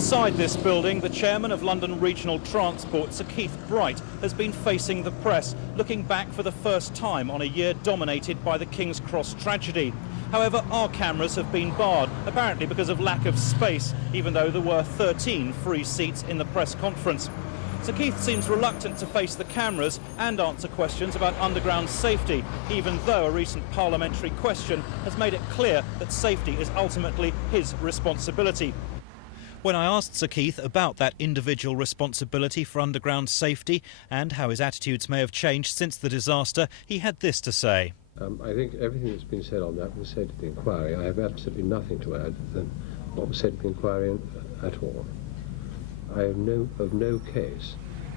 Inside this building, the chairman of London Regional Transport, Sir Keith Bright, has been facing the press, looking back for the first time on a year dominated by the King's Cross tragedy. However, our cameras have been barred, apparently because of lack of space, even though there were 13 free seats in the press conference. Sir Keith seems reluctant to face the cameras and answer questions about underground safety, even though a recent parliamentary question has made it clear that safety is ultimately his responsibility. When I asked Sir Keith about that individual responsibility for underground safety and how his attitudes may have changed since the disaster, he had this to say. I think everything that's been said on that was said at the inquiry. I have absolutely nothing to add than what was said at the inquiry at all. I know of no case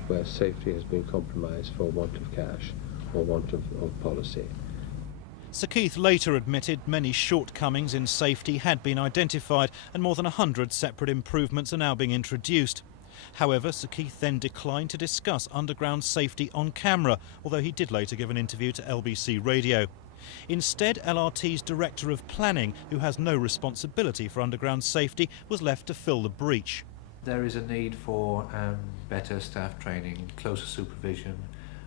where safety has been compromised for want of cash or want of policy. Sir Keith later admitted many shortcomings in safety had been identified and more than 100 separate improvements are now being introduced. However, Sir Keith then declined to discuss underground safety on camera, although he did later give an interview to LBC Radio. Instead, LRT's Director of Planning, who has no responsibility for underground safety, was left to fill the breach. There is a need for better staff training, closer supervision.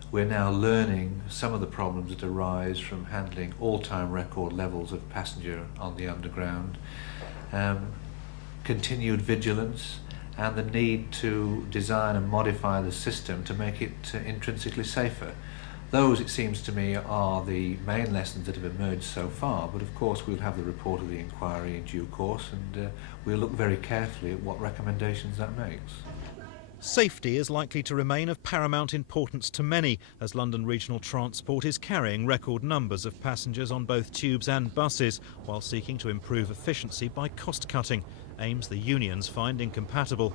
We're now learning some of the problems that arise from handling all-time record levels of passenger on the underground, continued vigilance, and the need to design and modify the system to make it intrinsically safer. Those, it seems to me, are the main lessons that have emerged so far, but of course we'll have the report of the inquiry in due course, and we'll look very carefully at what recommendations that makes. Safety is likely to remain of paramount importance to many, as London Regional Transport is carrying record numbers of passengers on both tubes and buses, while seeking to improve efficiency by cost-cutting, aims the unions find incompatible.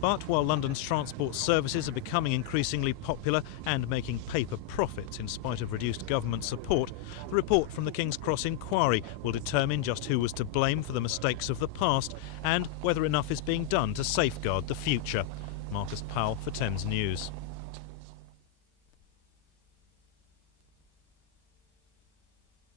But while London's transport services are becoming increasingly popular and making paper profits in spite of reduced government support, the report from the King's Cross inquiry will determine just who was to blame for the mistakes of the past and whether enough is being done to safeguard the future. Marcus Powell for Thames News.